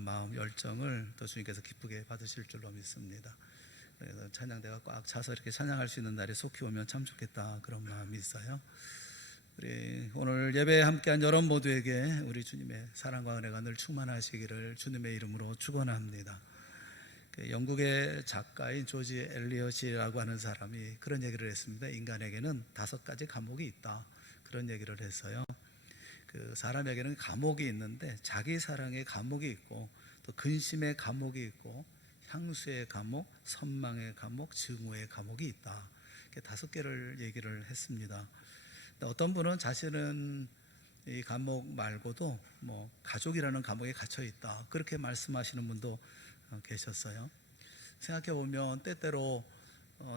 그런 마음 열정을 또 주님께서 기쁘게 받으실 줄로 믿습니다. 그래서 찬양대가 꽉 차서 이렇게 찬양할 수 있는 날이 속히 오면 참 좋겠다, 그런 마음이 있어요. 우리 오늘 예배에 함께한 여러분 모두에게 우리 주님의 사랑과 은혜가 늘 충만하시기를 주님의 이름으로 축원합니다. 영국의 작가인 조지 엘리엇이라고 하는 사람이 그런 얘기를 했습니다. 인간에게는 5가지 감옥이 있다, 그런 얘기를 했어요. 그 사람에게는 감옥이 있는데 자기 사랑의 감옥이 있고, 또 근심의 감옥이 있고, 향수의 감옥, 선망의 감옥, 증오의 감옥이 있다. 이렇게 5개를 얘기를 했습니다. 어떤 분은 자신은 이 감옥 말고도 가족이라는 감옥에 갇혀 있다, 그렇게 말씀하시는 분도 계셨어요. 생각해 보면 때때로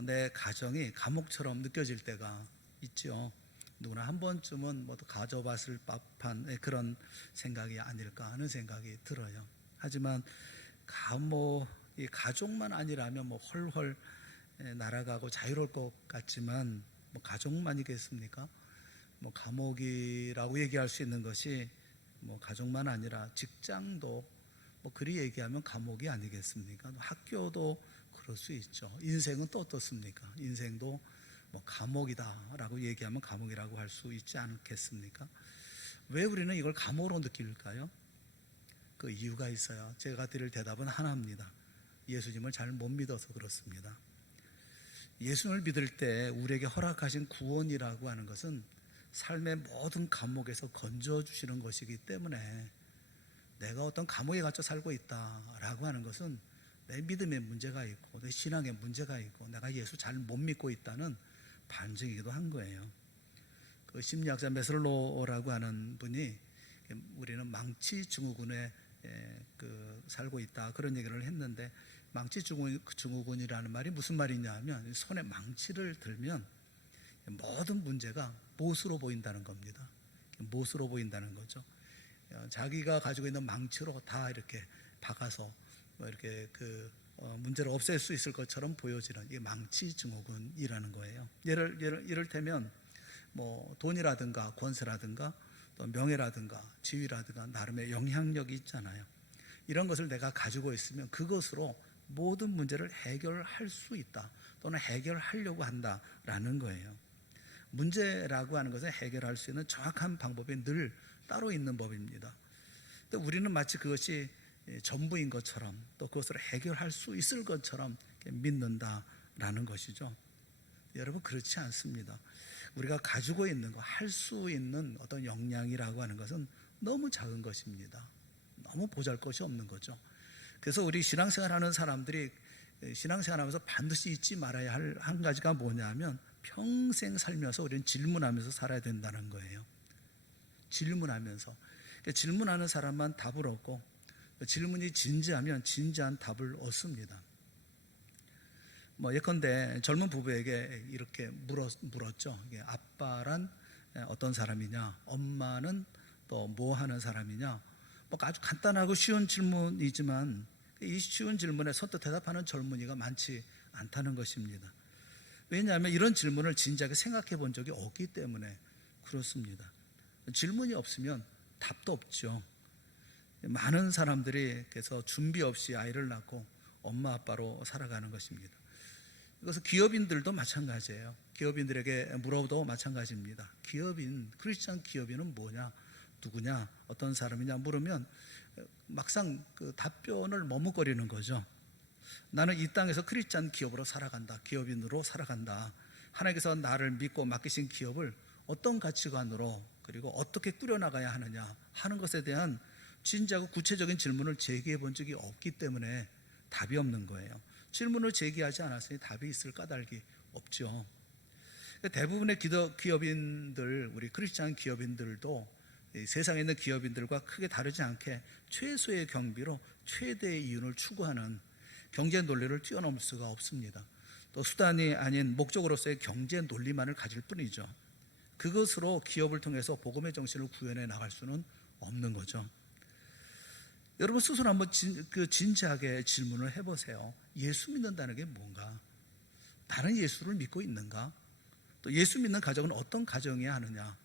내 가정이 감옥처럼 느껴질 때가 있죠. 누구나 한 번쯤은 가져봤을 법한 그런 생각이 아닐까 하는 생각이 들어요. 하지만 이 가족만 아니라면 헐헐 날아가고 자유로울 것 같지만 가족만이겠습니까? 감옥이라고 얘기할 수 있는 것이 가족만 아니라 직장도 그리 얘기하면 감옥이 아니겠습니까? 학교도 그럴 수 있죠. 인생은 또 어떻습니까? 인생도 감옥이다라고 얘기하면 감옥이라고 할 수 있지 않겠습니까? 왜 우리는 이걸 감옥으로 느낄까요? 그 이유가 있어요. 제가 드릴 대답은 하나입니다. 예수님을 잘 못 믿어서 그렇습니다. 예수님을 믿을 때 우리에게 허락하신 구원이라고 하는 것은 삶의 모든 감옥에서 건져주시는 것이기 때문에, 내가 어떤 감옥에 갇혀 살고 있다라고 하는 것은 내 믿음에 문제가 있고, 내 신앙에 문제가 있고, 내가 예수 잘 못 믿고 있다는 반증이기도 한 거예요. 그 심리학자 메슬로우라고 하는 분이 우리는 망치 증후군에 살고 있다, 그런 얘기를 했는데, 망치 증후군이라는 말이 무슨 말이냐 하면, 손에 망치를 들면 모든 문제가 못으로 보인다는 겁니다. 못으로 보인다는 거죠. 자기가 가지고 있는 망치로 다 이렇게 박아서 이렇게 문제를 없앨 수 있을 것처럼 보여지는 이 망치 증후군이라는 거예요. 이를테면 돈이라든가 권세라든가 또 명예라든가 지위라든가 나름의 영향력이 있잖아요. 이런 것을 내가 가지고 있으면 그것으로 모든 문제를 해결할 수 있다, 또는 해결하려고 한다라는 거예요. 문제라고 하는 것은 해결할 수 있는 정확한 방법이 늘 따로 있는 법입니다. 근데 우리는 마치 그것이 전부인 것처럼, 또 그것을 해결할 수 있을 것처럼 믿는다라는 것이죠. 여러분, 그렇지 않습니다. 우리가 가지고 있는 거, 할 수 있는 어떤 역량이라고 하는 것은 너무 작은 것입니다. 너무 보잘것이 없는 거죠. 그래서 우리 신앙생활하는 사람들이 신앙생활하면서 반드시 잊지 말아야 할 한 가지가 뭐냐면, 평생 살면서 우리는 질문하면서 살아야 된다는 거예요. 질문하면서. 질문하는 사람만 답을 얻고, 질문이 진지하면 진지한 답을 얻습니다. 예컨대 젊은 부부에게 이렇게 물었죠. 아빠란 어떤 사람이냐, 엄마는 또 뭐 하는 사람이냐. 아주 간단하고 쉬운 질문이지만 이 쉬운 질문에 선뜻 대답하는 젊은이가 많지 않다는 것입니다. 왜냐하면 이런 질문을 진지하게 생각해 본 적이 없기 때문에 그렇습니다. 질문이 없으면 답도 없죠. 많은 사람들이 그래서 준비 없이 아이를 낳고 엄마 아빠로 살아가는 것입니다. 이것은 기업인들도 마찬가지예요. 기업인들에게 물어도 마찬가지입니다. 크리스찬 기업인은 뭐냐, 누구냐, 어떤 사람이냐 물으면 막상 그 답변을 머뭇거리는 거죠. 나는 이 땅에서 크리스찬 기업으로 살아간다, 기업인으로 살아간다. 하나님께서 나를 믿고 맡기신 기업을 어떤 가치관으로, 그리고 어떻게 꾸려나가야 하느냐 하는 것에 대한 진지하고 구체적인 질문을 제기해 본 적이 없기 때문에 답이 없는 거예요. 질문을 제기하지 않았으니 답이 있을 까닭이 없죠. 대부분의 기업인들, 우리 크리스찬 기업인들도 세상에 있는 기업인들과 크게 다르지 않게 최소의 경비로 최대의 이윤을 추구하는 경제 논리를 뛰어넘을 수가 없습니다. 또 수단이 아닌 목적으로서의 경제 논리만을 가질 뿐이죠. 그것으로 기업을 통해서 복음의 정신을 구현해 나갈 수는 없는 거죠. 여러분 스스로 한번 진지하게 질문을 해보세요. 예수 믿는다는 게 뭔가? 나는 예수를 믿고 있는가? 또 예수 믿는 가정은 어떤 가정이어야 하느냐?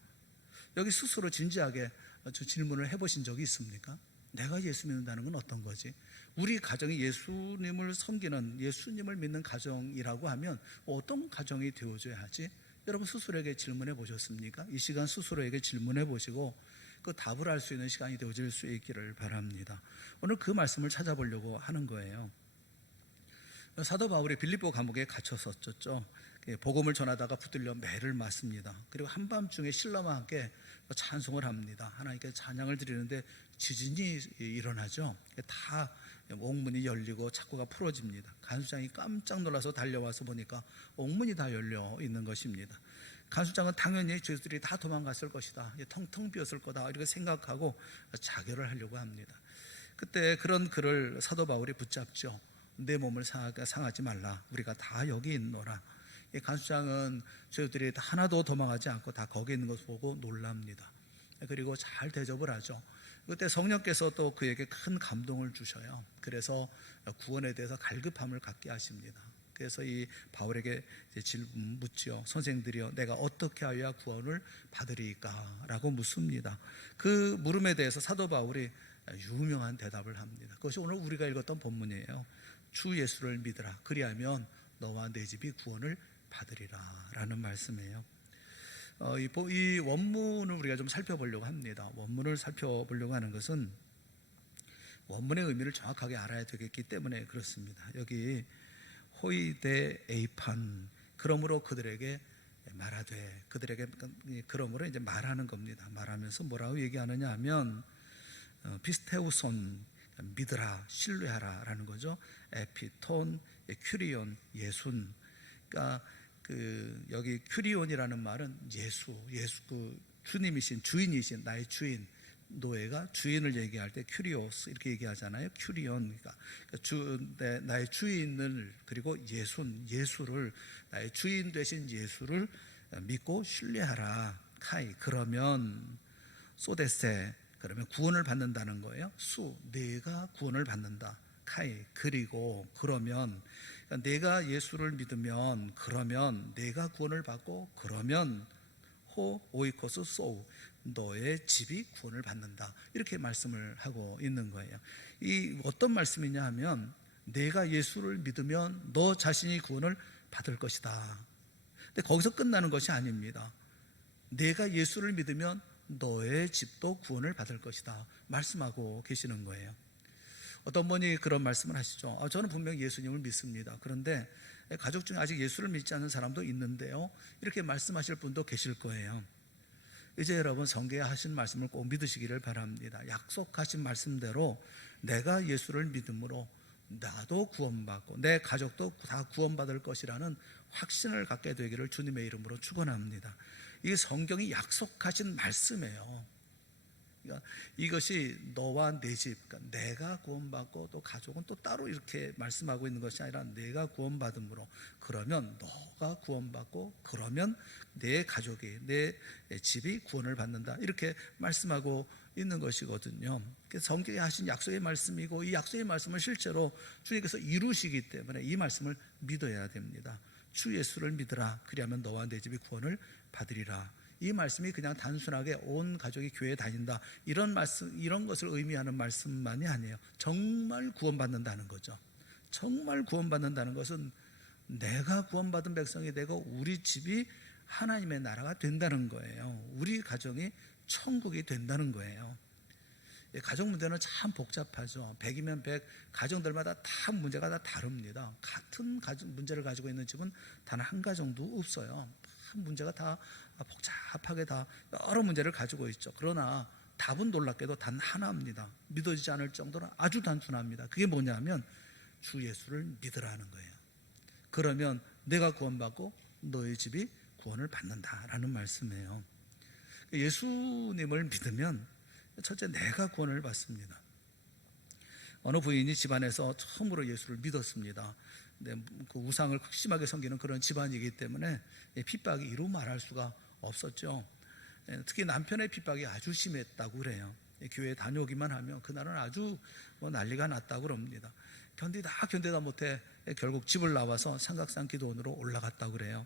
여기 스스로 진지하게 질문을 해보신 적이 있습니까? 내가 예수 믿는다는 건 어떤 거지? 우리 가정이 예수님을 섬기는, 예수님을 믿는 가정이라고 하면 어떤 가정이 되어줘야 하지? 여러분 스스로에게 질문해 보셨습니까? 이 시간 스스로에게 질문해 보시고 그 답을 알 수 있는 시간이 되어질 수 있기를 바랍니다. 오늘 그 말씀을 찾아보려고 하는 거예요. 사도 바울이 빌립보 감옥에 갇혔었죠. 복음을 전하다가 붙들려 매를 맞습니다. 그리고 한밤중에 신라와 함께 찬송을 합니다. 하나님께 찬양을 드리는데 지진이 일어나죠. 다 옥문이 열리고 창고가 풀어집니다. 간수장이 깜짝 놀라서 달려와서 보니까 옥문이 다 열려 있는 것입니다. 간수장은 당연히 죄수들이 다 도망갔을 것이다, 텅텅 비었을 거다 이렇게 생각하고 자결을 하려고 합니다. 그때 그런 그를 사도 바울이 붙잡죠. 내 몸을 상하지 말라, 우리가 다 여기 있노라. 간수장은 죄수들이 하나도 도망하지 않고 다 거기 있는 것을 보고 놀랍니다. 그리고 잘 대접을 하죠. 그때 성령께서 또 그에게 큰 감동을 주셔요. 그래서 구원에 대해서 갈급함을 갖게 하십니다. 그래서 이 바울에게 질문 묻지요. 선생들이여, 내가 어떻게 하여야 구원을 받으리까? 라고 묻습니다. 그 물음에 대해서 사도 바울이 유명한 대답을 합니다. 그것이 오늘 우리가 읽었던 본문이에요. 주 예수를 믿으라, 그리하면 너와 내 집이 구원을 받으리라 라는 말씀이에요. 이 원문을 우리가 좀 살펴보려고 합니다. 원문을 살펴보려고 하는 것은 원문의 의미를 정확하게 알아야 되겠기 때문에 그렇습니다. 여기 호이데 에이판, 그러므로 그들에게 말하되, 그들에게 그러므로 이제 말하는 겁니다. 말하면서 뭐라고 얘기하느냐 하면 피스테우손, 믿으라, 신뢰하라 라는 거죠. 에피톤, 큐리온, 예순. 그러니까 여기 큐리온이라는 말은 예수 그 주님이신, 주인이신, 나의 주인. 노예가 주인을 얘기할 때 큐리오스 이렇게 얘기하잖아요. 큐리온, 그러니까 나의 주인을, 그리고 예수를, 나의 주인 되신 예수를 믿고 신뢰하라. 카이, 그러면 소데세, 그러면 구원을 받는다는 거예요. 내가 구원을 받는다. 카이, 그리고 그러면, 그러니까 내가 예수를 믿으면, 그러면 내가 구원을 받고, 그러면 오이코스 소우, 너의 집이 구원을 받는다. 이렇게 말씀을 하고 있는 거예요. 이 어떤 말씀이냐 하면, 내가 예수를 믿으면 너 자신이 구원을 받을 것이다. 근데 거기서 끝나는 것이 아닙니다. 내가 예수를 믿으면 너의 집도 구원을 받을 것이다 말씀하고 계시는 거예요. 어떤 분이 그런 말씀을 하시죠. 저는 분명히 예수님을 믿습니다. 그런데 가족 중에 아직 예수를 믿지 않는 사람도 있는데요, 이렇게 말씀하실 분도 계실 거예요. 이제 여러분, 성경하신 말씀을 꼭 믿으시기를 바랍니다. 약속하신 말씀대로 내가 예수를 믿음으로 나도 구원받고 내 가족도 다 구원받을 것이라는 확신을 갖게 되기를 주님의 이름으로 축원합니다. 이게 성경이 약속하신 말씀이에요. 그러니까 이것이 너와 내 집, 그러니까 내가 구원받고 또 가족은 또 따로 이렇게 말씀하고 있는 것이 아니라 내가 구원받음으로, 그러면 너가 구원받고, 그러면 내 가족이, 내 집이 구원을 받는다, 이렇게 말씀하고 있는 것이거든요. 성경에 하신 약속의 말씀이고, 이 약속의 말씀을 실제로 주님께서 이루시기 때문에 이 말씀을 믿어야 됩니다. 주 예수를 믿으라, 그리하면 너와 내 집이 구원을 받으리라. 이 말씀이 그냥 단순하게 온 가족이 교회에 다닌다, 이런 말씀, 이런 것을 의미하는 말씀만이 아니에요. 정말 구원받는다는 거죠. 정말 구원받는다는 것은 내가 구원받은 백성이 되고 우리 집이 하나님의 나라가 된다는 거예요. 우리 가정이 천국이 된다는 거예요. 가정 문제는 참 복잡하죠. 100이면 100, 가정들마다 다 문제가 다 다릅니다. 같은 문제를 가지고 있는 집은 단 한 가정도 없어요. 문제가 다 복잡하게 다 여러 문제를 가지고 있죠. 그러나 답은 놀랍게도 단 하나입니다. 믿어지지 않을 정도로 아주 단순합니다. 그게 뭐냐면 주 예수를 믿으라는 거예요. 그러면 내가 구원받고 너의 집이 구원을 받는다라는 말씀이에요. 예수님을 믿으면 첫째, 내가 구원을 받습니다. 어느 부인이 집안에서 처음으로 예수를 믿었습니다. 근데 그 우상을 극심하게 섬기는 그런 집안이기 때문에 핍박이 이루 말할 수가 없었죠. 특히 남편의 핍박이 아주 심했다고 그래요. 교회에 다녀오기만 하면 그날은 아주 난리가 났다고 그럽니다. 견디다 못해 결국 집을 나와서 삼각산 기도원으로 올라갔다고 그래요.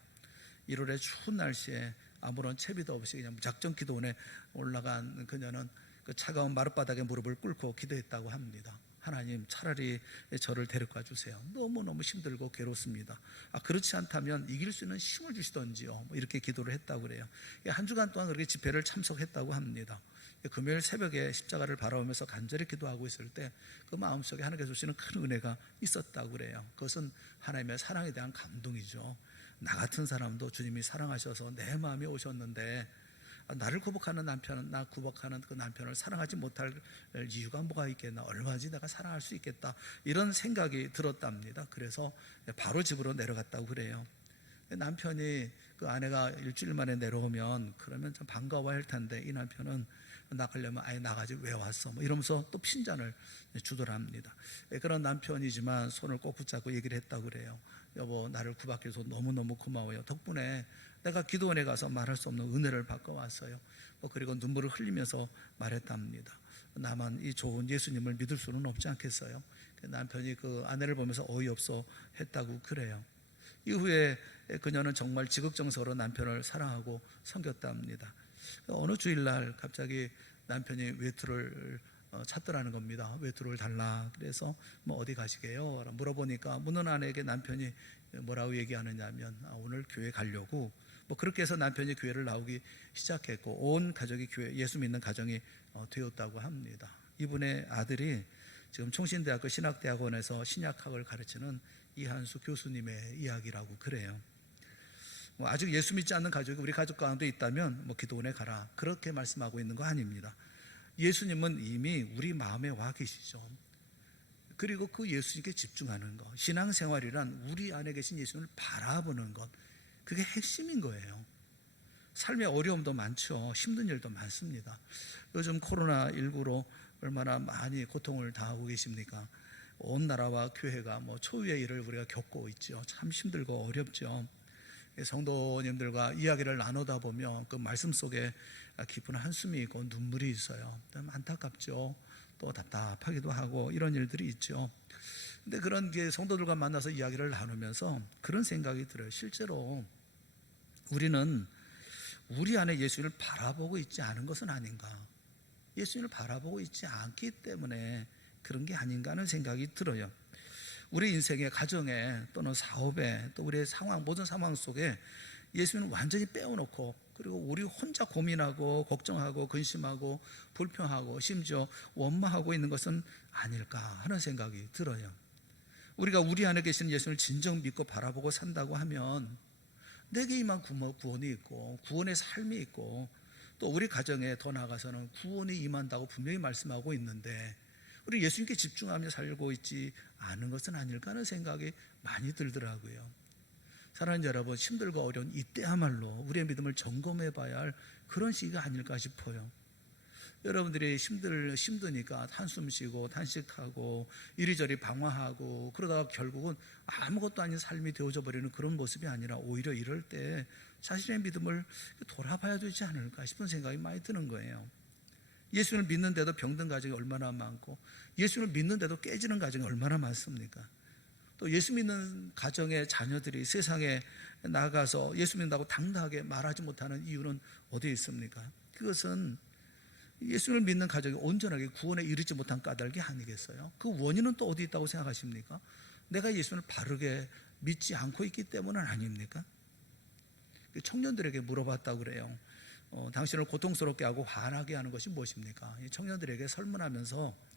1월의 추운 날씨에 아무런 채비도 없이 그냥 무작정 기도원에 올라간 그녀는 그 차가운 마룻바닥에 무릎을 꿇고 기도했다고 합니다. 하나님, 차라리 저를 데려가 주세요. 너무너무 힘들고 괴롭습니다. 그렇지 않다면 이길 수 있는 힘을 주시던지요. 뭐 이렇게 기도를 했다고 그래요. 한 주간 동안 그렇게 집회를 참석했다고 합니다. 금요일 새벽에 십자가를 바라보면서 간절히 기도하고 있을 때 그 마음속에 하나님께서 주시는 큰 은혜가 있었다고 그래요. 그것은 하나님의 사랑에 대한 감동이죠. 나 같은 사람도 주님이 사랑하셔서 내 마음에 오셨는데 나를 구박하는 남편은, 나 구박하는 그 남편을 사랑하지 못할 이유가 뭐가 있겠나, 얼마든지 내가 사랑할 수 있겠다, 이런 생각이 들었답니다. 그래서 바로 집으로 내려갔다고 그래요. 남편이 그 아내가 일주일 만에 내려오면 그러면 참 반가워할 텐데, 이 남편은 나가려면 아예 나가지 왜 왔어, 뭐 이러면서 또 핀잔을 주더랍니다. 그런 남편이지만 손을 꼭 붙잡고 얘기를 했다고 그래요. 여보, 나를 구박해서 너무너무 고마워요. 덕분에 내가 기도원에 가서 말할 수 없는 은혜를 받고 왔어요. 그리고 눈물을 흘리면서 말했답니다. 나만 이 좋은 예수님을 믿을 수는 없지 않겠어요? 남편이 그 아내를 보면서 어이없어 했다고 그래요. 이후에 그녀는 정말 지극정성으로 남편을 사랑하고 섬겼답니다. 어느 주일날 갑자기 남편이 외투를 찾더라는 겁니다. 외투를 달라. 그래서 뭐 어디 가시게요? 물어보니까 묻는 아내에게 남편이 뭐라고 얘기하느냐면 오늘 교회 가려고. 뭐 그렇게 해서 남편이 교회를 나오기 시작했고 온 가족이 교회, 예수 믿는 가정이 되었다고 합니다. 이분의 아들이 지금 총신대학교 신학대학원에서 신약학을 가르치는 이한수 교수님의 이야기라고 그래요. 아직 예수 믿지 않는 가족이 우리 가족 가운데 있다면 기도원에 가라, 그렇게 말씀하고 있는 거 아닙니다. 예수님은 이미 우리 마음에 와 계시죠. 그리고 그 예수님께 집중하는 것, 신앙생활이란 우리 안에 계신 예수님을 바라보는 것, 그게 핵심인 거예요. 삶의 어려움도 많죠. 힘든 일도 많습니다. 요즘 코로나19로 얼마나 많이 고통을 당하고 계십니까? 온 나라와 교회가 초유의 일을 우리가 겪고 있죠. 참 힘들고 어렵죠. 성도님들과 이야기를 나누다 보면 그 말씀 속에 깊은 한숨이 있고 눈물이 있어요. 안타깝죠. 또 답답하기도 하고 이런 일들이 있죠. 근데 그런 성도들과 만나서 이야기를 나누면서 그런 생각이 들어요. 실제로 우리는 우리 안에 예수님을 바라보고 있지 않은 것은 아닌가, 예수님을 바라보고 있지 않기 때문에 그런 게 아닌가 하는 생각이 들어요. 우리 인생의 가정에 또는 사업에 또 우리의 상황, 모든 상황 속에 예수님은 완전히 빼어놓고, 그리고 우리 혼자 고민하고 걱정하고 근심하고 불평하고 심지어 원망하고 있는 것은 아닐까 하는 생각이 들어요. 우리가 우리 안에 계신 예수님을 진정 믿고 바라보고 산다고 하면 내게 임한 구원이 있고 구원의 삶이 있고 또 우리 가정에 더 나아가서는 구원이 임한다고 분명히 말씀하고 있는데 우리 예수님께 집중하며 살고 있지 않은 것은 아닐까 하는 생각이 많이 들더라고요. 사랑하는 여러분, 힘들고 어려운 이때야말로 우리의 믿음을 점검해 봐야 할 그런 시기가 아닐까 싶어요. 여러분들이 힘드니까 한숨 쉬고 탄식하고 이리저리 방황하고 그러다가 결국은 아무것도 아닌 삶이 되어져 버리는 그런 모습이 아니라 오히려 이럴 때 자신의 믿음을 돌아봐야 되지 않을까 싶은 생각이 많이 드는 거예요. 예수를 믿는데도 병든 가정이 얼마나 많고 예수를 믿는데도 깨지는 가정이 얼마나 많습니까? 또 예수 믿는 가정의 자녀들이 세상에 나가서 예수 믿는다고 당당하게 말하지 못하는 이유는 어디에 있습니까? 그것은 예수를 믿는 가정이 온전하게 구원에 이르지 못한 까닭이 아니겠어요? 그 원인은 또 어디 있다고 생각하십니까? 내가 예수를 바르게 믿지 않고 있기 때문은 아닙니까? 청년들에게 물어봤다고 그래요. 당신을 고통스럽게 하고 화나게 하는 것이 무엇입니까? 청년들에게 설문하면서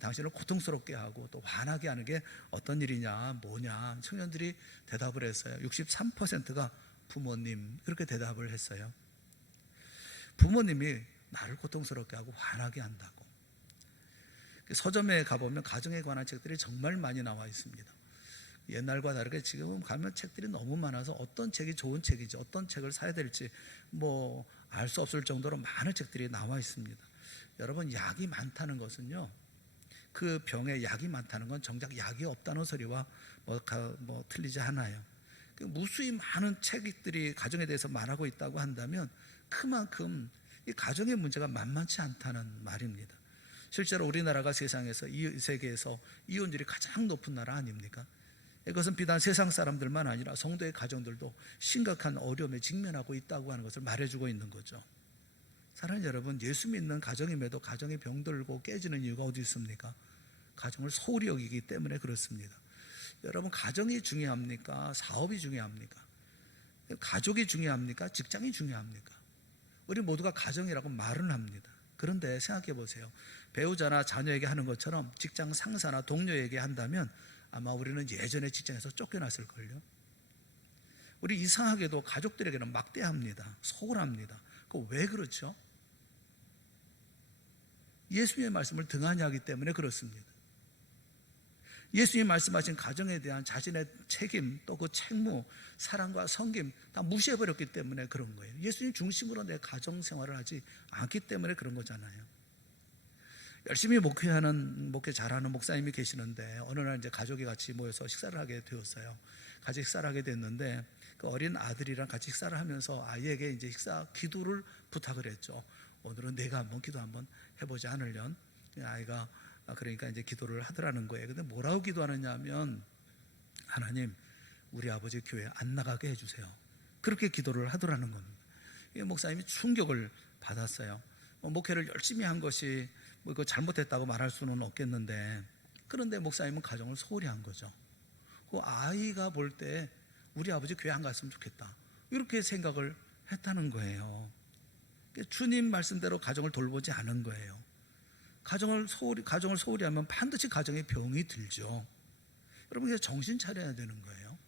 당신을 고통스럽게 하고 또 화나게 하는 게 어떤 일이냐, 뭐냐, 청년들이 대답을 했어요. 63%가 부모님, 그렇게 대답을 했어요. 부모님이 나를 고통스럽게 하고 화나게 한다고. 서점에 가보면 가정에 관한 책들이 정말 많이 나와 있습니다. 옛날과 다르게 지금은 가면 책들이 너무 많아서 어떤 책이 좋은 책이지 어떤 책을 사야 될지 알 수 없을 정도로 많은 책들이 나와 있습니다. 여러분, 약이 많다는 것은요, 그 병에 약이 많다는 건 정작 약이 없다는 소리와 틀리지 않아요. 무수히 많은 책들이 가정에 대해서 말하고 있다고 한다면 그만큼 이 가정의 문제가 만만치 않다는 말입니다. 실제로 우리나라가 세상에서, 이 세계에서 이혼율이 가장 높은 나라 아닙니까? 이것은 비단 세상 사람들만 아니라 성도의 가정들도 심각한 어려움에 직면하고 있다고 하는 것을 말해주고 있는 거죠. 사랑하는 여러분, 예수 믿는 가정임에도 가정이 병들고 깨지는 이유가 어디 있습니까? 가정을 소홀히 여기기 때문에 그렇습니다. 여러분, 가정이 중요합니까? 사업이 중요합니까? 가족이 중요합니까? 직장이 중요합니까? 우리 모두가 가정이라고 말은 합니다. 그런데 생각해 보세요. 배우자나 자녀에게 하는 것처럼 직장 상사나 동료에게 한다면 아마 우리는 예전에 직장에서 쫓겨났을걸요. 우리 이상하게도 가족들에게는 막대합니다. 소홀합니다. 그 왜 그렇죠? 예수님의 말씀을 등한히 하기 때문에 그렇습니다. 예수님이 말씀하신 가정에 대한 자신의 책임, 또 그 책무, 사랑과 섬김 다 무시해버렸기 때문에 그런 거예요. 예수님 중심으로 내 가정 생활을 하지 않기 때문에 그런 거잖아요. 열심히 목회 잘하는 목사님이 계시는데 어느 날 이제 가족이 같이 모여서 식사를 하게 되었어요. 같이 식사를 하게 됐는데 그 어린 아들이랑 같이 식사를 하면서 아이에게 이제 식사 기도를 부탁을 했죠. 오늘은 내가 한번 기도 한번 해보지 않으련. 아이가 그러니까 이제 기도를 하더라는 거예요. 근데 뭐라고 기도하느냐 하면, 하나님, 우리 아버지 교회 안 나가게 해주세요. 그렇게 기도를 하더라는 겁니다. 목사님이 충격을 받았어요. 목회를 열심히 한 것이 뭐 이거 잘못했다고 말할 수는 없겠는데, 그런데 목사님은 가정을 소홀히 한 거죠. 그 아이가 볼 때 우리 아버지 교회 안 갔으면 좋겠다, 이렇게 생각을 했다는 거예요. 주님 말씀대로 가정을 돌보지 않은 거예요. 가정을 소홀히 하면 반드시 가정에 병이 들죠. 여러분, 이제 정신 차려야 되는 거예요.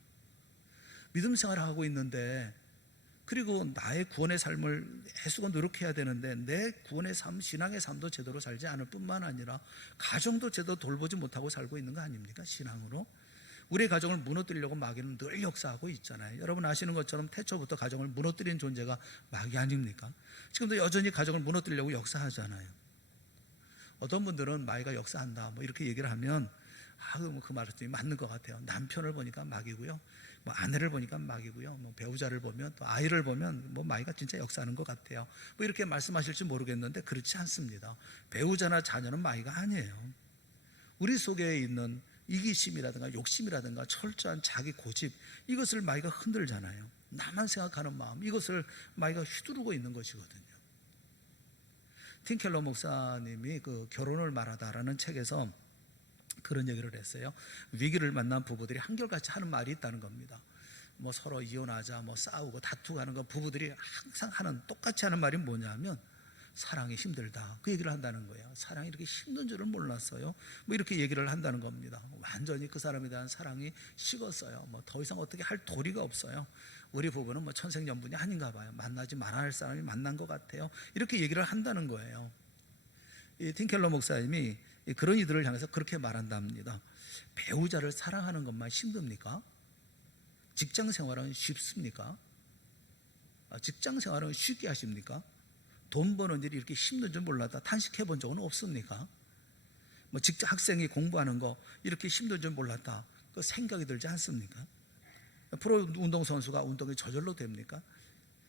믿음 생활을 하고 있는데, 그리고 나의 구원의 삶을 애쓰고 노력해야 되는데 내 구원의 삶, 신앙의 삶도 제대로 살지 않을 뿐만 아니라 가정도 제대로 돌보지 못하고 살고 있는 거 아닙니까? 신앙으로 우리의 가정을 무너뜨리려고 마귀는 늘 역사하고 있잖아요. 여러분 아시는 것처럼 태초부터 가정을 무너뜨린 존재가 마귀 아닙니까? 지금도 여전히 가정을 무너뜨리려고 역사하잖아요. 어떤 분들은 마귀가 역사한다 뭐 이렇게 얘기를 하면 그 말씀이 맞는 것 같아요. 남편을 보니까 마귀고요, 뭐 아내를 보니까 마귀고요, 뭐 배우자를 보면, 또 아이를 보면 뭐 마귀가 진짜 역사하는 것 같아요. 뭐 이렇게 말씀하실지 모르겠는데 그렇지 않습니다. 배우자나 자녀는 마귀가 아니에요. 우리 속에 있는 이기심이라든가 욕심이라든가 철저한 자기 고집, 이것을 마귀가 흔들잖아요. 나만 생각하는 마음, 이것을 마귀가 휘두르고 있는 것이거든요. 팀 켈러 목사님이 그 결혼을 말하다라는 책에서 그런 얘기를 했어요. 위기를 만난 부부들이 한결같이 하는 말이 있다는 겁니다. 뭐 서로 이혼하자, 뭐 싸우고 다투고 하는 거, 부부들이 항상 하는, 똑같이 하는 말이 뭐냐면 사랑이 힘들다, 그 얘기를 한다는 거예요. 사랑이 이렇게 힘든 줄은 몰랐어요, 뭐 이렇게 얘기를 한다는 겁니다. 완전히 그 사람에 대한 사랑이 식었어요. 뭐 더 이상 어떻게 할 도리가 없어요. 우리 부부는 뭐 천생연분이 아닌가 봐요. 만나지 말아야 할 사람이 만난 것 같아요. 이렇게 얘기를 한다는 거예요. 이 틴켈러 목사님이 그런 이들을 향해서 그렇게 말한답니다. 배우자를 사랑하는 것만 힘듭니까? 직장 생활은 쉽습니까? 직장 생활은 쉽게 하십니까? 돈 버는 일이 이렇게 힘든 줄 몰랐다 탄식해 본 적은 없습니까? 뭐 직장 학생이 공부하는 거 이렇게 힘든 줄 몰랐다, 그 생각이 들지 않습니까? 프로 운동선수가 운동이 저절로 됩니까?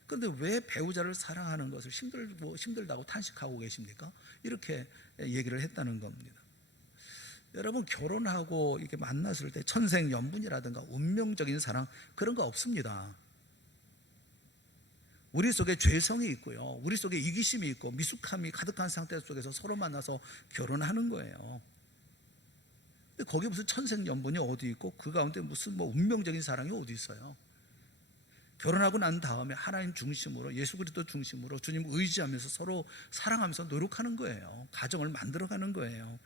그런데 왜 배우자를 사랑하는 것을 힘들다고 탄식하고 계십니까? 이렇게 얘기를 했다는 겁니다. 여러분, 결혼하고 이렇게 만났을 때 천생연분이라든가 운명적인 사랑, 그런 거 없습니다. 우리 속에 죄성이 있고요, 우리 속에 이기심이 있고 미숙함이 가득한 상태 속에서 서로 만나서 결혼하는 거예요. 근데 거기 무슨 천생연분이 어디 있고 그 가운데 무슨 뭐 운명적인 사랑이 어디 있어요? 결혼하고 난 다음에 하나님 중심으로, 예수 그리스도 중심으로 주님 의지하면서 서로 사랑하면서 노력하는 거예요. 가정을 만들어가는 거예요.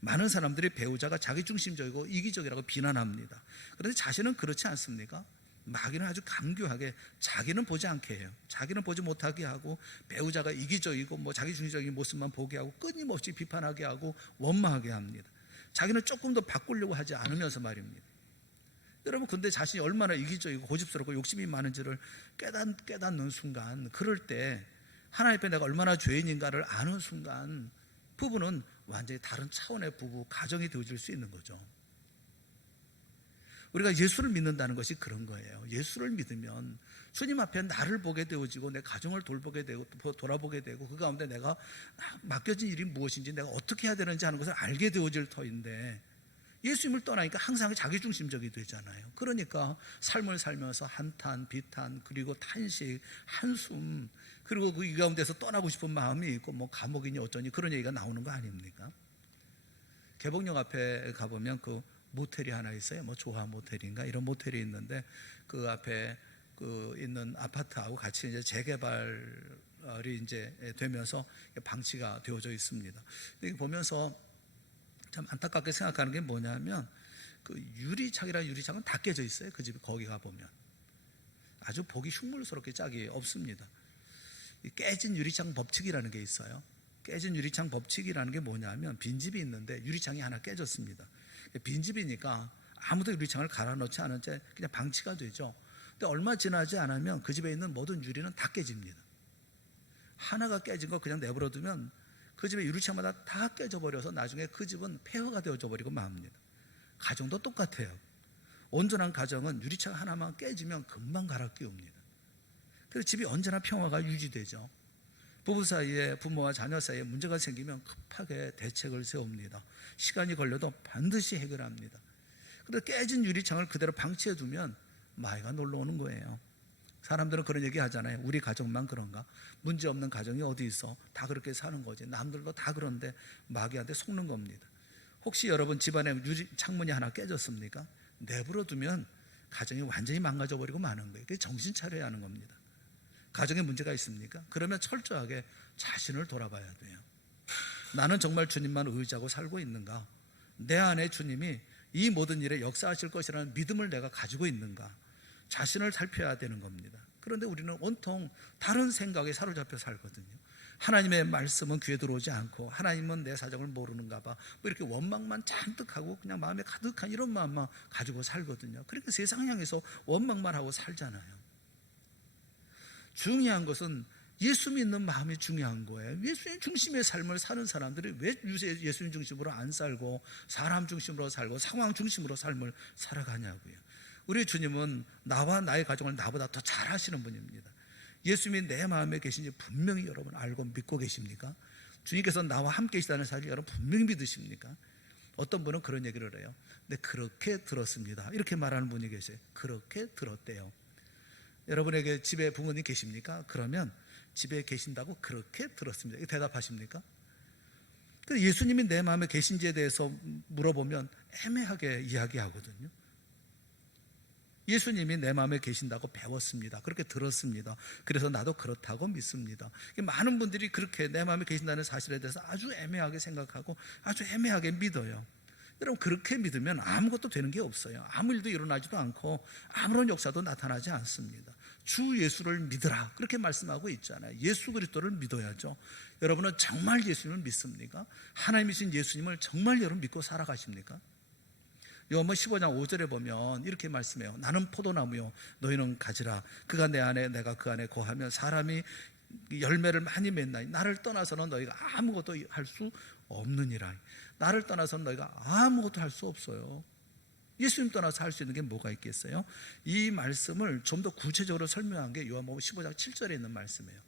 많은 사람들이 배우자가 자기중심적이고 이기적이라고 비난합니다. 그런데 자신은 그렇지 않습니까? 마귀는 아주 감교하게 자기는 보지 않게 해요. 자기는 보지 못하게 하고, 배우자가 이기적이고 뭐 자기중심적인 모습만 보게 하고 끊임없이 비판하게 하고 원망하게 합니다. 자기는 조금 더 바꾸려고 하지 않으면서 말입니다. 여러분, 근데 자신이 얼마나 이기적이고 고집스럽고 욕심이 많은지를 깨닫는 순간, 그럴 때 하나님 앞에 내가 얼마나 죄인인가를 아는 순간, 부부는 완전히 다른 차원의 부부 가정이 되어질 수 있는 거죠. 우리가 예수를 믿는다는 것이 그런 거예요. 예수를 믿으면 주님 앞에 나를 보게 되어지고 내 가정을 돌보게 되고 돌아보게 되고, 그 가운데 내가 맡겨진 일이 무엇인지, 내가 어떻게 해야 되는지 하는 것을 알게 되어질 터인데, 예수님을 떠나니까 항상 자기중심적이 되잖아요. 그러니까 삶을 살면서 한탄, 비탄, 그리고 탄식, 한숨, 그리고 그 이 가운데서 떠나고 싶은 마음이 있고 뭐 감옥이니 어쩌니 그런 얘기가 나오는 거 아닙니까? 개봉역 앞에 가보면 그 모텔이 하나 있어요. 뭐 조화 모텔인가 이런 모텔이 있는데 그 앞에 그 있는 아파트하고 같이 이제 재개발이 이제 되면서 방치가 되어져 있습니다. 여기 보면서 참 안타깝게 생각하는 게 뭐냐면 그 유리창이랑 유리창은 다 깨져 있어요. 그 집에 거기 가 보면 아주 보기 흉물스럽게 짝이 없습니다. 깨진 유리창 법칙이라는 게 있어요. 깨진 유리창 법칙이라는 게 뭐냐면 빈집이 있는데 유리창이 하나 깨졌습니다. 빈집이니까 아무도 유리창을 갈아넣지 않은 채 그냥 방치가 되죠. 근데 얼마 지나지 않으면 그 집에 있는 모든 유리는 다 깨집니다. 하나가 깨진 거 그냥 내버려두면 그 집의 유리창마다 다 깨져버려서 나중에 그 집은 폐허가 되어져 버리고 맙니다. 가정도 똑같아요. 온전한 가정은 유리창 하나만 깨지면 금방 갈아 끼웁니다. 그래서 집이 언제나 평화가 유지되죠. 부부 사이에, 부모와 자녀 사이에 문제가 생기면 급하게 대책을 세웁니다. 시간이 걸려도 반드시 해결합니다. 그런데 깨진 유리창을 그대로 방치해 두면 마이가 놀러 오는 거예요. 사람들은 그런 얘기 하잖아요. 우리 가정만 그런가? 문제 없는 가정이 어디 있어? 다 그렇게 사는 거지. 남들도 다 그런데 마귀한테 속는 겁니다. 혹시 여러분 집안에 창문이 하나 깨졌습니까? 내버려 두면 가정이 완전히 망가져 버리고 마는 거예요. 그게 정신 차려야 하는 겁니다. 가정에 문제가 있습니까? 그러면 철저하게 자신을 돌아봐야 돼요. 나는 정말 주님만 의지하고 살고 있는가? 내 안에 주님이 이 모든 일에 역사하실 것이라는 믿음을 내가 가지고 있는가? 자신을 살펴야 되는 겁니다. 그런데 우리는 온통 다른 생각에 사로잡혀 살거든요. 하나님의 말씀은 귀에 들어오지 않고 하나님은 내 사정을 모르는가 봐, 뭐 이렇게 원망만 잔뜩 하고 그냥 마음에 가득한 이런 마음만 가지고 살거든요. 그러니까 세상 향해서 원망만 하고 살잖아요. 중요한 것은 예수 믿는 마음이 중요한 거예요. 예수님 중심의 삶을 사는 사람들이 왜 예수님 중심으로 안 살고 사람 중심으로 살고 상황 중심으로 삶을 살아가냐고요. 우리 주님은 나와 나의 가정을 나보다 더 잘 아시는 분입니다. 예수님이 내 마음에 계신지 분명히 여러분 알고 믿고 계십니까? 주님께서 나와 함께 계시다는 사실을 여러분 분명히 믿으십니까? 어떤 분은 그런 얘기를 해요. 네, 그렇게 들었습니다. 이렇게 말하는 분이 계세요. 그렇게 들었대요. 여러분에게 집에 부모님 계십니까? 그러면 집에 계신다고 그렇게 들었습니다. 이거 대답하십니까? 예수님이 내 마음에 계신지에 대해서 물어보면 애매하게 이야기하거든요. 예수님이 내 마음에 계신다고 배웠습니다. 그렇게 들었습니다. 그래서 나도 그렇다고 믿습니다. 많은 분들이 그렇게 내 마음에 계신다는 사실에 대해서 아주 애매하게 생각하고 아주 애매하게 믿어요. 여러분, 그렇게 믿으면 아무것도 되는 게 없어요. 아무 일도 일어나지도 않고 아무런 역사도 나타나지 않습니다. 주 예수를 믿으라, 그렇게 말씀하고 있잖아요. 예수 그리스도를 믿어야죠. 여러분은 정말 예수님을 믿습니까? 하나님이신 예수님을 정말 여러분 믿고 살아가십니까? 요한복음 15장 5절에 보면 이렇게 말씀해요. 나는 포도나무요 너희는 가지라. 그가 내 안에 내가 그 안에 거하면 사람이 열매를 많이 맺나니 나를 떠나서는 너희가 아무것도 할 수 없느니라. 나를 떠나서는 너희가 아무것도 할 수 없어요. 예수님 떠나서 할 수 있는 게 뭐가 있겠어요? 이 말씀을 좀 더 구체적으로 설명한 게 요한복음 15장 7절에 있는 말씀이에요.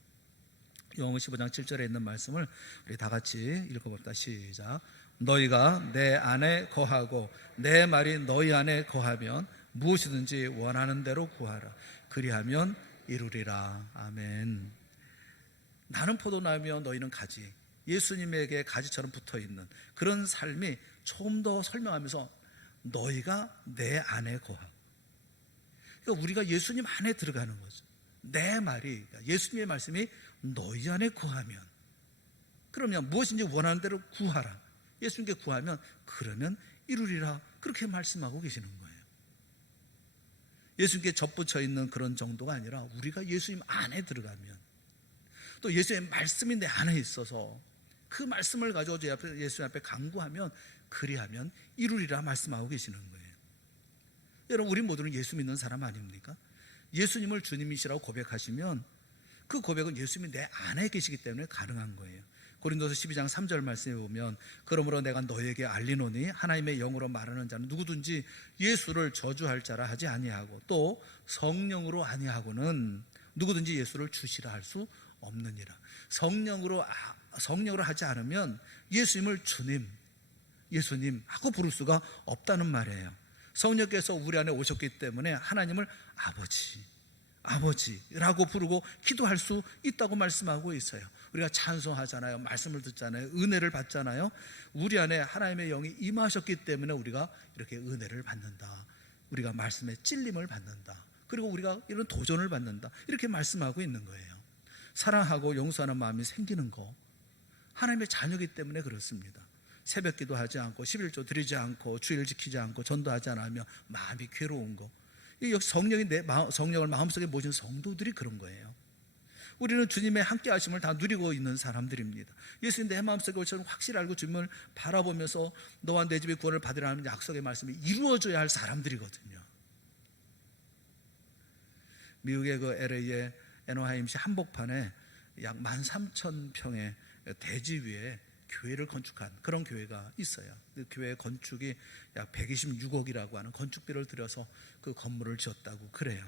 요한복음 15장 7절에 있는 말씀을 우리 다 같이 읽어봅시다. 시작. 너희가 내 안에 거하고 내 말이 너희 안에 거하면 무엇이든지 원하는 대로 구하라. 그리하면 이루리라. 아멘. 나는 포도나무요 너희는 가지. 예수님에게 가지처럼 붙어있는 그런 삶이 좀 더 설명하면서 너희가 내 안에 거하고, 그러니까 우리가 예수님 안에 들어가는 거죠. 내 말이, 그러니까 예수님의 말씀이 너희 안에 거하면, 그러면 무엇인지 원하는 대로 구하라. 예수님께 구하면 그러면 이루리라. 그렇게 말씀하고 계시는 거예요. 예수님께 접붙여 있는 그런 정도가 아니라 우리가 예수님 안에 들어가면, 또 예수의 말씀이 내 안에 있어서 그 말씀을 가지고 예수님 앞에 간구하면 그리하면 이루리라 말씀하고 계시는 거예요. 여러분, 우리 모두는 예수 믿는 사람 아닙니까? 예수님을 주님이시라고 고백하시면 그 고백은 예수님이 내 안에 계시기 때문에 가능한 거예요. 고린도서 12장 3절 말씀에 보면 그러므로 내가 너에게 알리노니 하나님의 영으로 말하는 자는 누구든지 예수를 저주할 자라 하지 아니하고 또 성령으로 아니하고는 누구든지 예수를 주시라 할 수 없느니라. 성령으로 하지 않으면 예수님을 주님, 예수님 하고 부를 수가 없다는 말이에요. 성령께서 우리 안에 오셨기 때문에 하나님을 아버지라고 부르고 기도할 수 있다고 말씀하고 있어요. 우리가 찬송하잖아요. 말씀을 듣잖아요. 은혜를 받잖아요. 우리 안에 하나님의 영이 임하셨기 때문에 우리가 이렇게 은혜를 받는다. 우리가 말씀에 찔림을 받는다. 그리고 우리가 이런 도전을 받는다. 이렇게 말씀하고 있는 거예요. 사랑하고 용서하는 마음이 생기는 거, 하나님의 자녀이기 때문에 그렇습니다. 새벽 기도하지 않고 11조 드리지 않고 주일 지키지 않고 전도하지 않으며 마음이 괴로운 거, 역시 성령을 마음속에 모신 성도들이 그런 거예요. 우리는 주님의 함께 하심을 다 누리고 있는 사람들입니다. 예수님 내 마음속에 오시는 확실히 알고 주님을 바라보면서 너와 내 집의 구원을 받으라는 약속의 말씀이 이루어져야 할 사람들이거든요. 미국의 그 LA의 애너하임시 한복판에 약 13,000평의 대지 위에 교회를 건축한 그런 교회가 있어요. 그 교회 건축이 약 126억이라고 하는 건축비를 들여서 그 건물을 지었다고 그래요.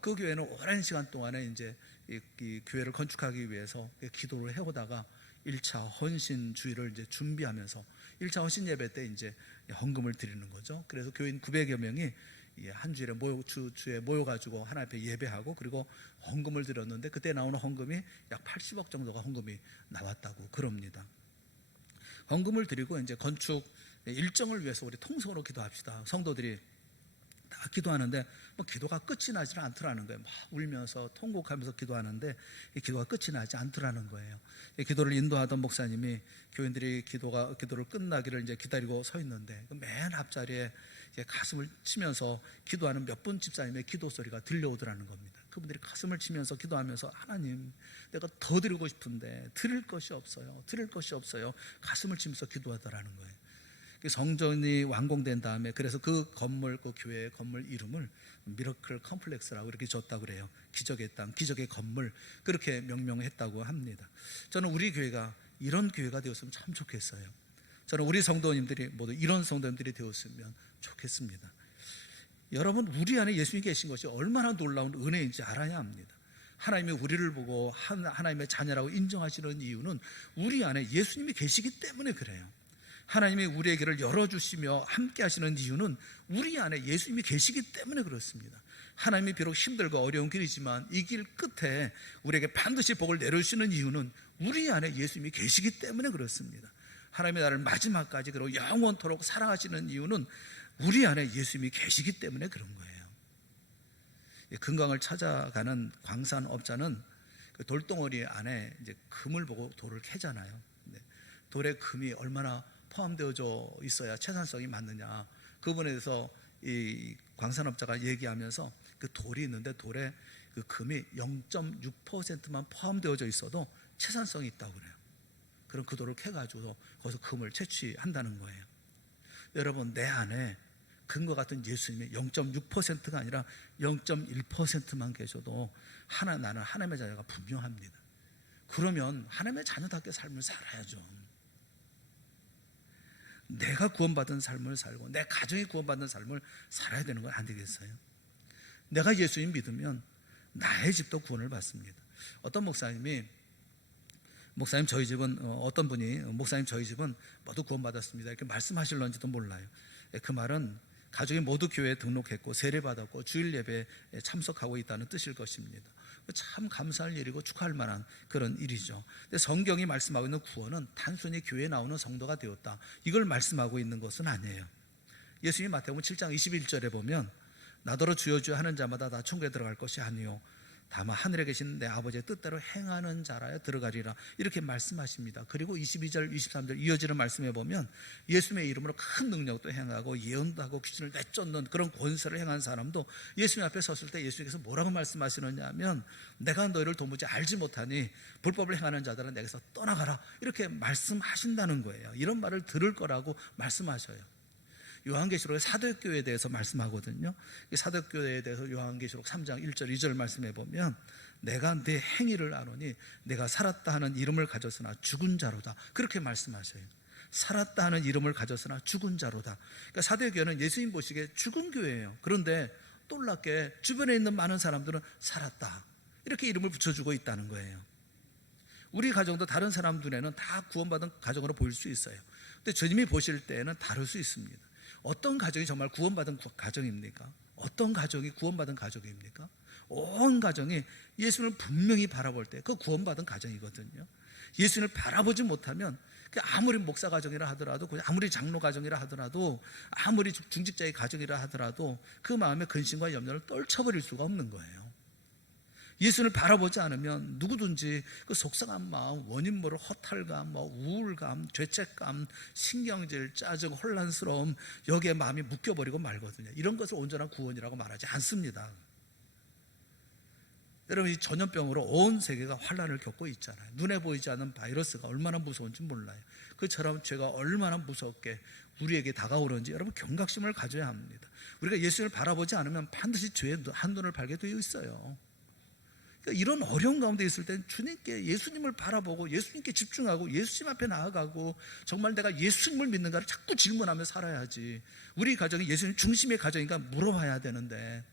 그 교회는 오랜 시간 동안에 이제 이 교회를 건축하기 위해서 기도를 해오다가 1차 헌신 주일을 이제 준비하면서 1차 헌신 예배 때 이제 헌금을 드리는 거죠. 그래서 교인 900여 명이 한 주일에 주에 모여가지고 하나님 앞에 예배하고 그리고 헌금을 드렸는데 그때 나오는 헌금이 약 80억 정도가 헌금이 나왔다고 그럽니다. 헌금을 드리고 이제 건축 일정을 위해서 우리 통성으로 기도합시다. 성도들이 다 기도하는데 뭐 기도가 끝이 나지 않더라는 거예요. 막 울면서 통곡하면서 기도하는데 이 기도가 끝이 나지 않더라는 거예요. 이 기도를 인도하던 목사님이 교인들이 기도를 끝나기를 이제 기다리고 서 있는데 맨 앞자리에 가슴을 치면서 기도하는 몇 분 집사님의 기도 소리가 들려오더라는 겁니다. 그분들이 가슴을 치면서 기도하면서 하나님, 내가 더 드리고 싶은데 드릴 것이 없어요. 가슴을 치면서 기도하더라는 거예요. 성전이 완공된 다음에 그래서 그 건물, 그 교회의 건물 이름을 미러클 컴플렉스라고 이렇게 줬다고 그래요. 기적의 땅, 기적의 건물, 그렇게 명명했다고 합니다. 저는 우리 교회가 이런 교회가 되었으면 참 좋겠어요. 저는 우리 성도님들이 모두 이런 성도님들이 되었으면 좋겠습니다. 여러분, 우리 안에 예수님이 계신 것이 얼마나 놀라운 은혜인지 알아야 합니다. 하나님이 우리를 보고 하나님의 자녀라고 인정하시는 이유는 우리 안에 예수님이 계시기 때문에 그래요. 하나님이 우리의 길을 열어주시며 함께 하시는 이유는 우리 안에 예수님이 계시기 때문에 그렇습니다. 하나님이 비록 힘들고 어려운 길이지만 이 길 끝에 우리에게 반드시 복을 내려주시는 이유는 우리 안에 예수님이 계시기 때문에 그렇습니다. 하나님이 나를 마지막까지 그리고 영원토록 사랑하시는 이유는 우리 안에 예수님이 계시기 때문에 그런 거예요. 금강을 찾아가는 광산업자는 그 돌덩어리 안에 이제 금을 보고 돌을 캐잖아요. 돌에 금이 얼마나 포함되어져 있어야 채산성이 맞느냐, 그 부분에 대해서 이 광산업자가 얘기하면서 그 돌이 있는데 돌에 그 금이 0.6%만 포함되어져 있어도 채산성이 있다고 그래요. 그럼 그 돌을 캐가지고 거기서 금을 채취한다는 거예요. 여러분, 내 안에 금과 같은 예수님이 0.6%가 아니라 0.1%만 계셔도 나는 하나님의 자녀가 분명합니다. 그러면 하나님의 자녀답게 삶을 살아야죠. 내가 구원받은 삶을 살고 내 가정이 구원받는 삶을 살아야 되는 건 안 되겠어요? 내가 예수님 믿으면 나의 집도 구원을 받습니다. 어떤 목사님 저희 집은 어떤 분이 목사님 저희 집은 모두 구원받았습니다 이렇게 말씀하실런지도 몰라요. 그 말은 가족이 모두 교회에 등록했고 세례받았고 주일 예배에 참석하고 있다는 뜻일 것입니다. 참 감사할 일이고 축하할 만한 그런 일이죠. 근데 성경이 말씀하고 있는 구원은 단순히 교회에 나오는 성도가 되었다, 이걸 말씀하고 있는 것은 아니에요. 예수님 마태복음 7장 21절에 보면 나더러 주여 주여 하는 자마다 다 천국에 들어갈 것이 아니요 다만 하늘에 계신 내 아버지의 뜻대로 행하는 자라야 들어가리라, 이렇게 말씀하십니다. 그리고 22절 23절 이어지는 말씀에 보면 예수님의 이름으로 큰 능력도 행하고 예언도 하고 귀신을 내쫓는 그런 권세를 행한 사람도 예수님 앞에 섰을 때 예수님께서 뭐라고 말씀하시느냐 하면 내가 너희를 도무지 알지 못하니 불법을 행하는 자들은 내게서 떠나가라, 이렇게 말씀하신다는 거예요. 이런 말을 들을 거라고 말씀하셔요. 요한계시록의 사도교회에 대해서 말씀하거든요. 이 사도교회에 대해서 요한계시록 3장 1절 2절 말씀해 보면 내가 내 행위를 아노니 내가 살았다 하는 이름을 가졌으나 죽은 자로다, 그렇게 말씀하셔요. 살았다 하는 이름을 가졌으나 죽은 자로다. 그러니까 사도교회는 예수님 보시기에 죽은 교회예요. 그런데 놀랍게 주변에 있는 많은 사람들은 살았다, 이렇게 이름을 붙여주고 있다는 거예요. 우리 가정도 다른 사람 눈에는 다 구원받은 가정으로 보일 수 있어요. 근데 주님이 보실 때는 다를 수 있습니다. 어떤 가정이 정말 구원받은 가정입니까? 어떤 가정이 구원받은 가족입니까? 온 가정이 예수를 분명히 바라볼 때 그 구원받은 가정이거든요. 예수를 바라보지 못하면 아무리 목사 가정이라 하더라도, 아무리 장로 가정이라 하더라도, 아무리 중직자의 가정이라 하더라도 그 마음에 근심과 염려를 떨쳐버릴 수가 없는 거예요. 예수를 바라보지 않으면 누구든지 그 속상한 마음, 원인 모를 허탈감, 우울감, 죄책감, 신경질, 짜증, 혼란스러움, 여기에 마음이 묶여버리고 말거든요. 이런 것을 온전한 구원이라고 말하지 않습니다. 여러분, 이 전염병으로 온 세계가 환란을 겪고 있잖아요. 눈에 보이지 않는 바이러스가 얼마나 무서운지 몰라요. 그처럼 죄가 얼마나 무섭게 우리에게 다가오는지 여러분 경각심을 가져야 합니다. 우리가 예수를 바라보지 않으면 반드시 죄의 한눈을 팔게 되어 있어요. 그러니까 이런 어려운 가운데 있을 땐 주님께, 예수님을 바라보고 예수님께 집중하고 예수님 앞에 나아가고 정말 내가 예수님을 믿는가를 자꾸 질문하며 살아야지. 우리 가정이 예수님 중심의 가정인가 물어봐야 되는데,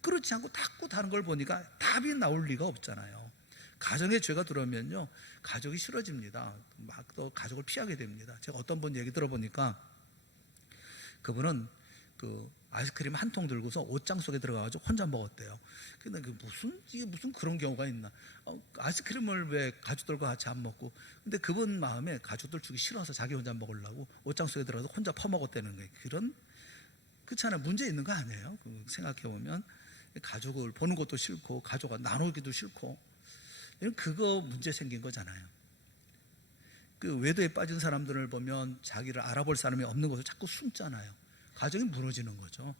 그렇지 않고 자꾸 다른 걸 보니까 답이 나올 리가 없잖아요. 가정에 죄가 들어오면요, 가족이 싫어집니다. 막 또 가족을 피하게 됩니다. 제가 어떤 분 얘기 들어보니까 그분은 그 아이스크림 한 통 들고서 옷장 속에 들어가가지고 혼자 먹었대요. 근데 이게 무슨 그런 경우가 있나? 아이스크림을 왜 가족들과 같이 안 먹고? 근데 그분 마음에 가족들 주기 싫어서 자기 혼자 먹으려고 옷장 속에 들어가서 혼자 퍼먹었다는 거예요. 그렇지 않아요? 문제 있는 거 아니에요? 생각해보면 가족을 보는 것도 싫고 가족과 나누기도 싫고, 그거 문제 생긴 거잖아요. 그 외도에 빠진 사람들을 보면 자기를 알아볼 사람이 없는 것을 자꾸 숨잖아요. 가정이 무너지는 거죠.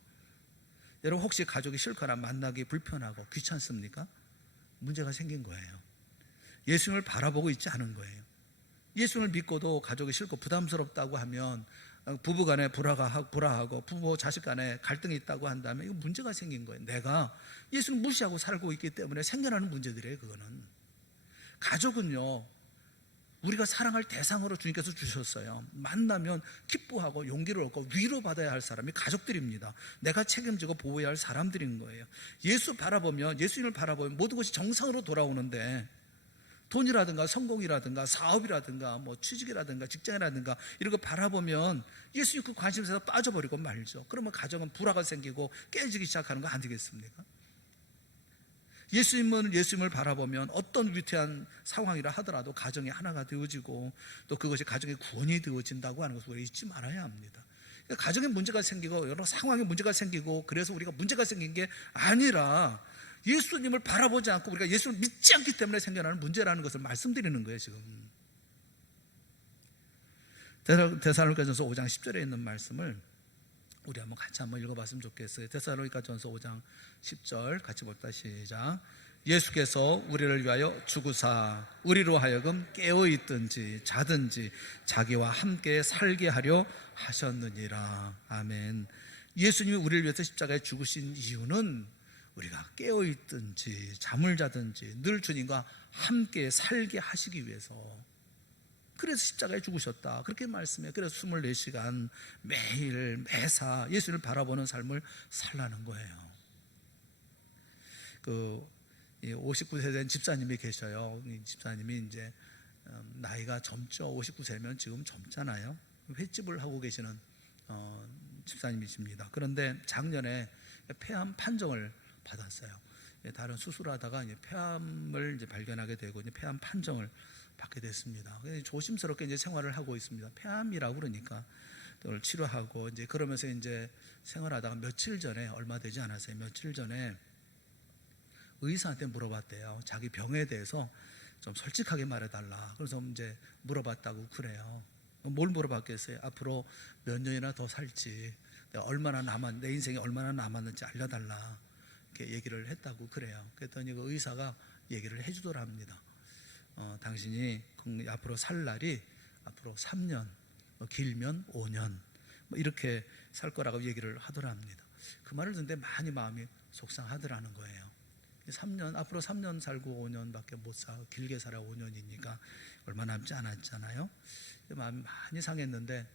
여러분, 혹시 가족이 싫거나 만나기 불편하고 귀찮습니까? 문제가 생긴 거예요. 예수님을 바라보고 있지 않은 거예요. 예수님을 믿고도 가족이 싫고 부담스럽다고 하면, 부부간에 불화하고 부부 자식 간에 갈등이 있다고 한다면 이거 문제가 생긴 거예요. 내가 예수를 무시하고 살고 있기 때문에 생겨나는 문제들이에요. 그거는. 가족은요, 우리가 사랑할 대상으로 주님께서 주셨어요. 만나면 기뻐하고 용기를 얻고 위로받아야 할 사람이 가족들입니다. 내가 책임지고 보호해야 할 사람들인 거예요. 예수님을 바라보면 모든 것이 정상으로 돌아오는데, 돈이라든가 성공이라든가 사업이라든가 취직이라든가 직장이라든가 이런 거 바라보면 예수님 그 관심에서 빠져버리고 말죠. 그러면 가정은 불화가 생기고 깨지기 시작하는 거 아니겠습니까? 예수님을 바라보면 어떤 위태한 상황이라 하더라도 가정이 하나가 되어지고, 또 그것이 가정의 구원이 되어진다고 하는 것을 우리가 잊지 말아야 합니다. 그러니까 가정에 문제가 생기고 여러 상황에 문제가 생기고, 그래서 우리가 문제가 생긴 게 아니라 예수님을 바라보지 않고 우리가 예수를 믿지 않기 때문에 생겨나는 문제라는 것을 말씀드리는 거예요. 지금 데살로니가전서 5장 10절에 있는 말씀을 우리 같이 한번 읽어봤으면 좋겠어요. 데살로니가전서 5장 10절 같이 볼까? 시작. 예수께서 우리를 위하여 죽으사 우리로 하여금 깨어있든지 자든지 자기와 함께 살게 하려 하셨느니라. 아멘. 예수님이 우리를 위해서 십자가에 죽으신 이유는 우리가 깨어있든지 잠을 자든지 늘 주님과 함께 살게 하시기 위해서, 그래서 십자가에 죽으셨다, 그렇게 말씀해요. 그래서 24시간 매일 매사 예수를 바라보는 삶을 살라는 거예요. 59세 된 집사님이 계셔요. 이 집사님이 이제 나이가 젊죠. 59세면 지금 젊잖아요. 횟집을 하고 계시는 집사님이십니다. 그런데 작년에 폐암 판정을 받았어요. 다른 수술하다가 이제 폐암을 이제 발견하게 되고 이제 폐암 판정을 받게 됐습니다. 조심스럽게 이제 생활을 하고 있습니다. 폐암이라고 그러니까 또 치료하고 이제 그러면서 이제 생활하다가 며칠 전에, 얼마 되지 않았어요. 며칠 전에 의사한테 물어봤대요. 자기 병에 대해서 좀 솔직하게 말해달라. 그래서 이제 물어봤다고 그래요. 뭘 물어봤겠어요? 앞으로 몇 년이나 더 살지, 내 인생이 얼마나 남았는지 알려달라, 이렇게 얘기를 했다고 그래요. 그랬더니 그 의사가 얘기를 해주더랍니다. 당신이 앞으로 살 날이 앞으로 3년, 길면 5년 이렇게 살 거라고 얘기를 하더랍니다. 그 말을 듣는데 많이 마음이 속상하더라는 거예요. 앞으로 3년 살고 5년밖에 못 살고, 길게 살아 5년이니까 얼마 남지 않았잖아요. 마음이 많이 상했는데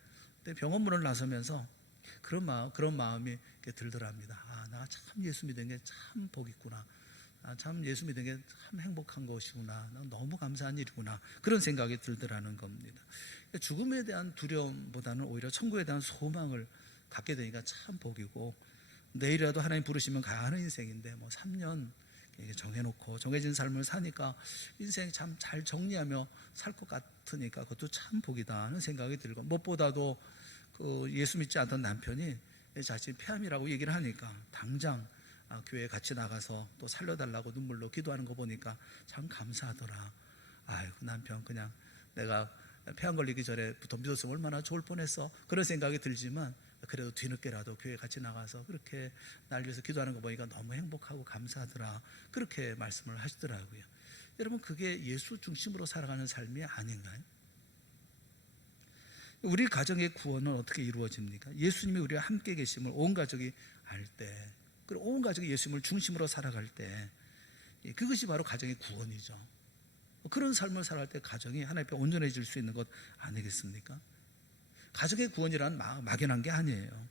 병원 문을 나서면서 그런 마음이 들더랍니다. 나 참 예수 믿은 게 참 복 있구나. 참 예수 믿는 게 참 행복한 것이구나, 너무 감사한 일이구나, 그런 생각이 들더라는 겁니다. 죽음에 대한 두려움보다는 오히려 천국에 대한 소망을 갖게 되니까 참 복이고, 내일이라도 하나님 부르시면 가는 인생인데 3년 정해놓고 정해진 삶을 사니까 인생 참 잘 정리하며 살 것 같으니까 그것도 참 복이다 하는 생각이 들고, 무엇보다도 그 예수 믿지 않던 남편이 자신 폐암이라고 얘기를 하니까 당장 교회에 같이 나가서 또 살려달라고 눈물로 기도하는 거 보니까 참 감사하더라. 아이고, 남편 그냥 내가 폐암 걸리기 전에부터 믿었으면 얼마나 좋을 뻔했어, 그런 생각이 들지만 그래도 뒤늦게라도 교회 같이 나가서 그렇게 날 위해서 기도하는 거 보니까 너무 행복하고 감사하더라, 그렇게 말씀을 하시더라고요. 여러분, 그게 예수 중심으로 살아가는 삶이 아닌가요? 우리 가정의 구원은 어떻게 이루어집니까? 예수님이 우리와 함께 계심을 온 가족이 알 때, 그리고 온 가족이 예수님을 중심으로 살아갈 때, 그것이 바로 가정의 구원이죠. 그런 삶을 살아갈 때 가정이 하나님 앞에 온전해질 수 있는 것 아니겠습니까? 가정의 구원이란 막연한 게 아니에요.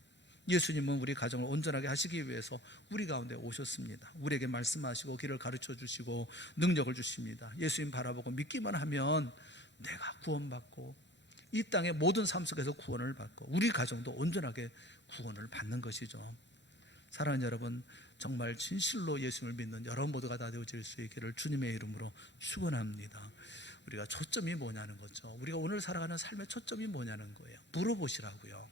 예수님은 우리 가정을 온전하게 하시기 위해서 우리 가운데 오셨습니다. 우리에게 말씀하시고 길을 가르쳐 주시고 능력을 주십니다. 예수님 바라보고 믿기만 하면 내가 구원받고 이 땅의 모든 삶 속에서 구원을 받고 우리 가정도 온전하게 구원을 받는 것이죠. 사랑하는 여러분, 정말 진실로 예수님을 믿는 여러분 모두가 다 되어질 수 있기를 주님의 이름으로 축원합니다. 우리가 초점이 뭐냐는 거죠. 우리가 오늘 살아가는 삶의 초점이 뭐냐는 거예요. 물어보시라고요.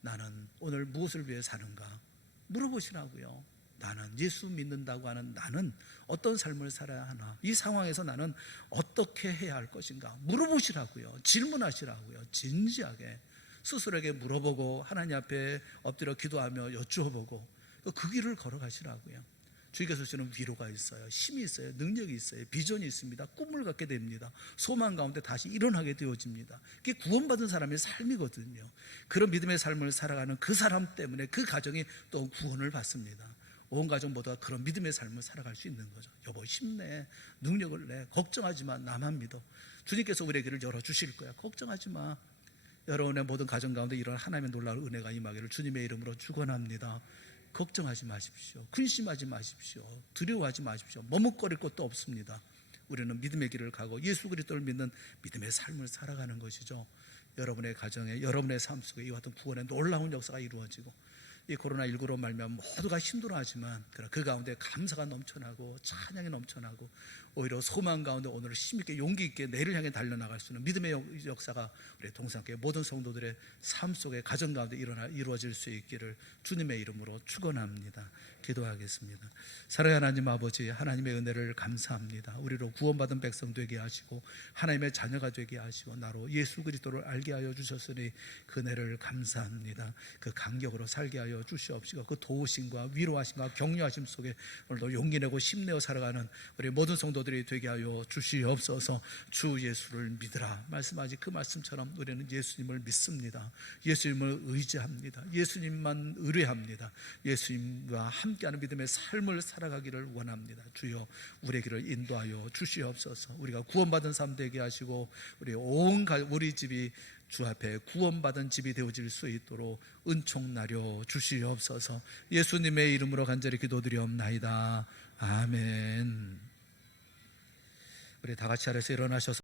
나는 오늘 무엇을 위해 사는가? 물어보시라고요. 나는 예수 믿는다고 하는 나는 어떤 삶을 살아야 하나? 이 상황에서 나는 어떻게 해야 할 것인가? 물어보시라고요. 질문하시라고요. 진지하게 스스로에게 물어보고 하나님 앞에 엎드려 기도하며 여쭈어보고 그 길을 걸어가시라고요. 주님께서 주시는 위로가 있어요. 힘이 있어요. 능력이 있어요. 비전이 있습니다. 꿈을 갖게 됩니다. 소망 가운데 다시 일어나게 되어집니다. 그게 구원받은 사람의 삶이거든요. 그런 믿음의 삶을 살아가는 그 사람 때문에 그 가정이 또 구원을 받습니다. 온 가족 모두가 그런 믿음의 삶을 살아갈 수 있는 거죠. 여보, 힘내, 능력을 내, 걱정하지 마, 나만 믿어. 주님께서 우리의 길을 열어주실 거야. 걱정하지 마. 여러분의 모든 가정 가운데 이런 하나님의 놀라운 은혜가 임하기를 주님의 이름으로 축원합니다. 걱정하지 마십시오. 근심하지 마십시오. 두려워하지 마십시오. 머뭇거릴 것도 없습니다. 우리는 믿음의 길을 가고 예수 그리스도를 믿는 믿음의 삶을 살아가는 것이죠. 여러분의 가정에, 여러분의 삶 속에 이와 같은 구원의 놀라운 역사가 이루어지고, 이 코로나19로 말미암아 모두가 힘들어하지만 그 가운데 감사가 넘쳐나고 찬양이 넘쳐나고 오히려 소망 가운데 오늘 힘있게 용기 있게 내일을 향해 달려나갈 수 있는 믿음의 역사가 우리 동산교회 모든 성도들의 삶 속에 가정 가운데 이루어질 수 있기를 주님의 이름으로 축원합니다. 기도하겠습니다. 사랑하는 하나님 아버지, 하나님의 은혜를 감사합니다. 우리로 구원받은 백성 되게 하시고 하나님의 자녀가 되게 하시고 나로 예수 그리스도를 알게 하여 주셨으니 그 은혜를 감사합니다. 그 간격으로 살게 하여 주시옵시고 그 도우심과 위로하심과 격려하심 속에 오늘도 용기 내고 힘내어 살아가는 우리 모든 성도들이 되게 하여 주시옵소서. 주 예수를 믿으라 말씀하지 그 말씀처럼 우리는 예수님을 믿습니다. 예수님을 의지합니다. 예수님만 의뢰합니다. 예수님과 함께하는 믿음의 삶을 살아가기를 원합니다. 주여, 우리 길을 인도하여 주시옵소서. 우리가 구원받은 삶 되게 하시고 우리 집이 주 앞에 구원받은 집이 되어질 수 있도록 은총 나려 주시옵소서. 예수님의 이름으로 간절히 기도드리옵나이다. 아멘. 우리 다 같이 자리에서 일어나셔서